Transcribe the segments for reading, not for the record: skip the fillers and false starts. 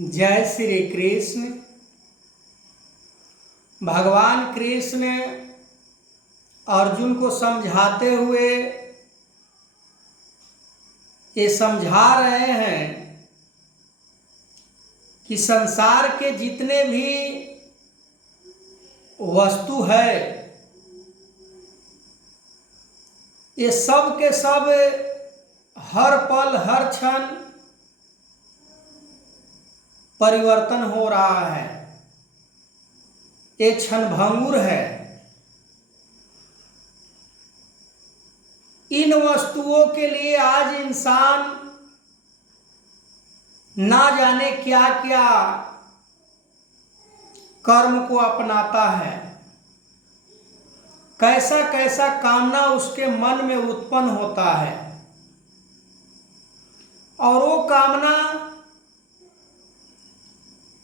जय श्री कृष्ण। भगवान कृष्ण अर्जुन को समझाते हुए ये समझा रहे हैं कि संसार के जितने भी वस्तु है ये सब के सब हर पल हर क्षण परिवर्तन हो रहा है। ये क्षणभंगुर है। इन वस्तुओं के लिए आज इंसान ना जाने क्या क्या कर्म को अपनाता है, कैसा कैसा कामना उसके मन में उत्पन्न होता है और वो कामना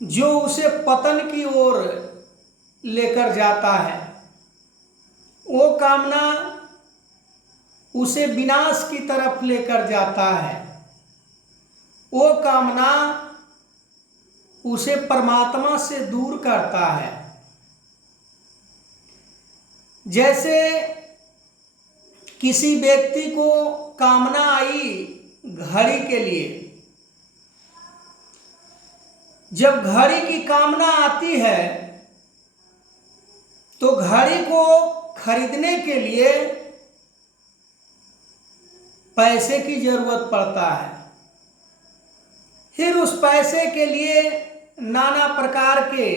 जो उसे पतन की ओर लेकर जाता है, वो कामना उसे विनाश की तरफ लेकर जाता है, वो कामना उसे परमात्मा से दूर करता है। जैसे किसी व्यक्ति को कामना आई घड़ी के लिए, जब घड़ी की कामना आती है तो घड़ी को खरीदने के लिए पैसे की जरूरत पड़ता है। फिर उस पैसे के लिए नाना प्रकार के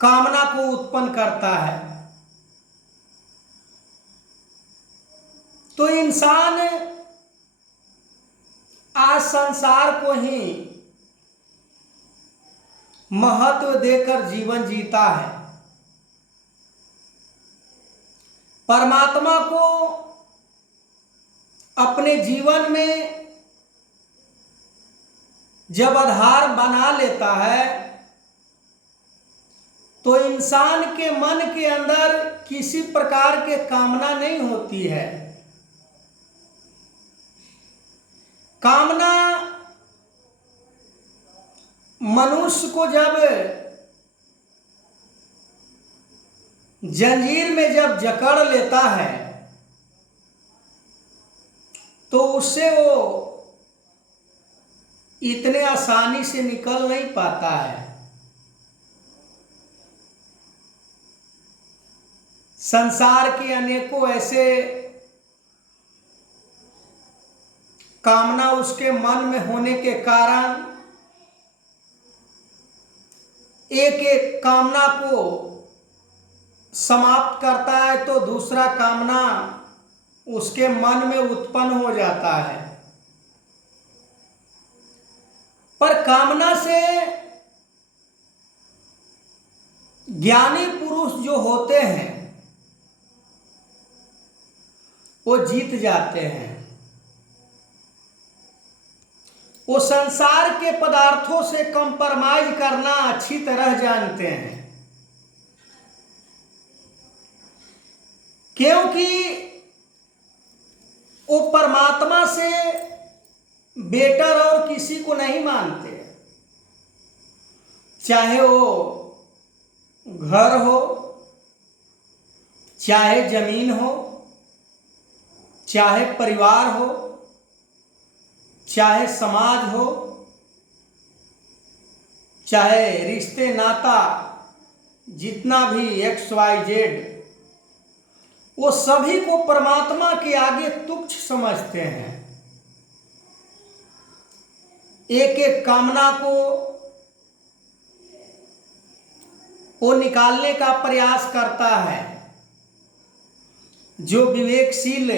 कामना को उत्पन्न करता है। तो इंसान आज संसार को ही महत्व देकर जीवन जीता है। परमात्मा को अपने जीवन में जब आधार बना लेता है तो इंसान के मन के अंदर किसी प्रकार के कामना नहीं होती है। कामना मनुष्य को जब जंजीर में जब जकड़ लेता है तो उससे वो इतने आसानी से निकल नहीं पाता है। संसार के अनेकों ऐसे कामना उसके मन में होने के कारण एक एक कामना को समाप्त करता है तो दूसरा कामना उसके मन में उत्पन्न हो जाता है। पर कामना से ज्ञानी पुरुष जो होते हैं वो जीत जाते हैं। वो संसार के पदार्थों से कंप्रोमाइज करना अच्छी तरह जानते हैं, क्योंकि वो परमात्मा से बेटर और किसी को नहीं मानते। चाहे वो घर हो, चाहे जमीन हो, चाहे परिवार हो, चाहे समाज हो, चाहे रिश्ते नाता जितना भी XYZ, वो सभी को परमात्मा के आगे तुच्छ समझते हैं। एक एक कामना को वो निकालने का प्रयास करता है। जो विवेकशील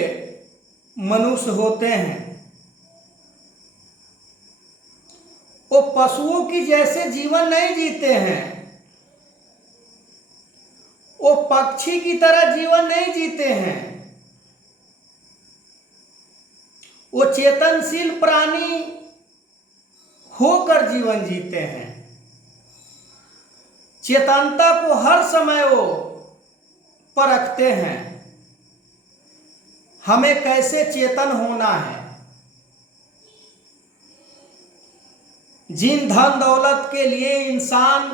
मनुष्य होते हैं वो पशुओं की जैसे जीवन नहीं जीते हैं, वो पक्षी की तरह जीवन नहीं जीते हैं। वो चेतनशील प्राणी होकर जीवन जीते हैं। चेतनता को हर समय वो परखते हैं, हमें कैसे चेतन होना है। जिन धन दौलत के लिए इंसान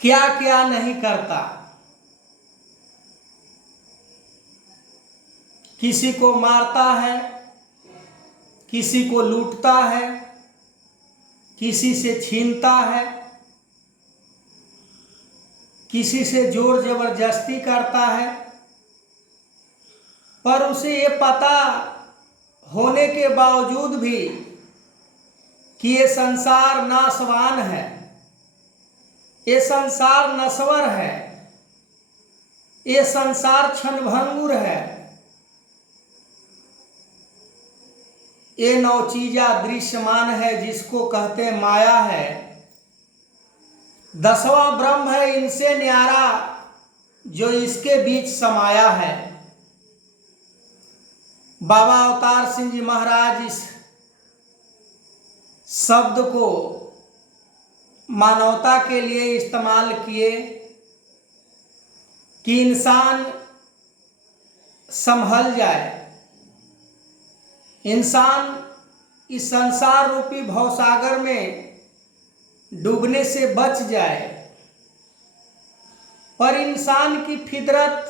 क्या क्या नहीं करता। किसी को मारता है, किसी को लूटता है, किसी से छीनता है, किसी से जोर जबरदस्ती करता है, पर उसे ये पता होने के बावजूद भी कि ये संसार नाशवान है, ये संसार नश्वर है, ये संसार क्षणभंगुर है, ये नौचीजा दृश्यमान है जिसको कहते माया है। 10वां ब्रह्म है इनसे न्यारा जो इसके बीच समाया है। बाबा अवतार सिंह जी महाराज इस शब्द को मानवता के लिए इस्तेमाल किए कि इंसान संभल जाए, इंसान इस संसार रूपी भवसागर में डूबने से बच जाए। पर इंसान की फितरत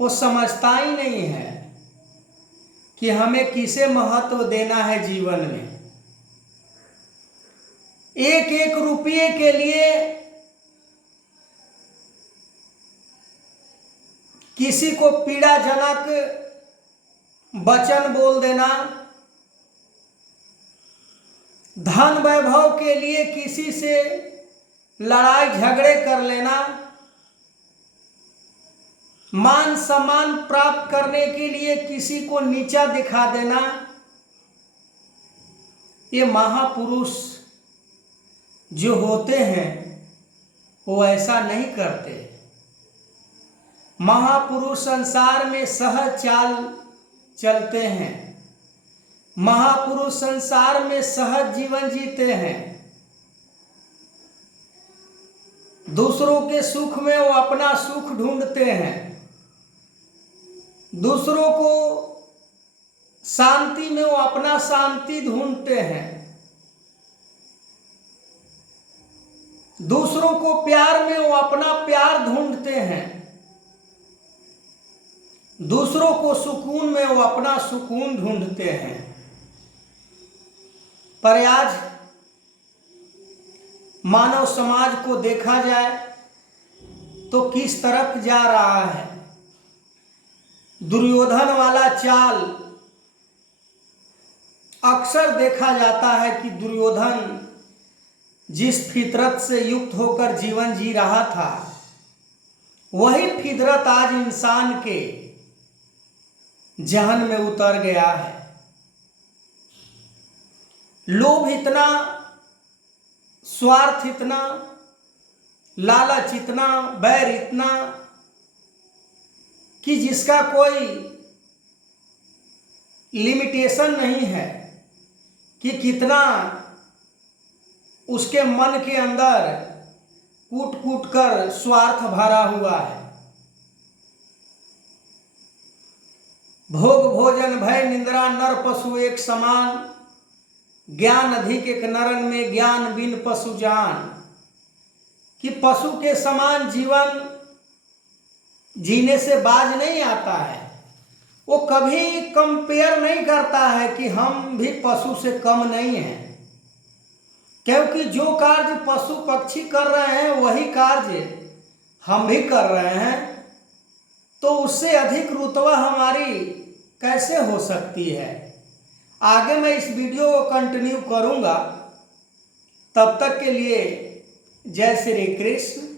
वो समझता ही नहीं है कि हमें किसे महत्व देना है जीवन में। एक एक रुपये के लिए किसी को पीड़ाजनक वचन बोल देना, धन वैभव के लिए किसी से लड़ाई झगड़े कर लेना, मान सम्मान प्राप्त करने के लिए किसी को नीचा दिखा देना, ये महापुरुष जो होते हैं वो ऐसा नहीं करते। महापुरुष संसार में सहज चाल चलते हैं, महापुरुष संसार में सहज जीवन जीते हैं। दूसरों के सुख में वो अपना सुख ढूंढते हैं, दूसरों को शांति में वो अपना शांति ढूंढते हैं, दूसरों को प्यार में वो अपना प्यार ढूंढते हैं, दूसरों को सुकून में वो अपना सुकून ढूंढते हैं। पर आज मानव समाज को देखा जाए तो किस तरफ जा रहा है। दुर्योधन वाला चाल अक्सर देखा जाता है कि दुर्योधन जिस फितरत से युक्त होकर जीवन जी रहा था, वही फितरत आज इंसान के जहन में उतर गया है। लोभ इतना, स्वार्थ इतना, लालच इतना, बैर इतना कि जिसका कोई लिमिटेशन नहीं है कि कितना उसके मन के अंदर कूट कूट कर स्वार्थ भरा हुआ है। भोग भोजन भय निंद्रा नर पशु एक समान, ज्ञान अधिक एक नरन में ज्ञान बिन पशु जान। कि पशु के समान जीवन जीने से बाज नहीं आता है। वो कभी कंपेयर नहीं करता है कि हम भी पशु से कम नहीं हैं, क्योंकि जो कार्य पशु पक्षी कर रहे हैं वही कार्य हम भी कर रहे हैं, तो उससे अधिक रुतबा हमारी कैसे हो सकती है। आगे मैं इस वीडियो को कंटिन्यू करूंगा। तब तक के लिए जय श्री कृष्ण।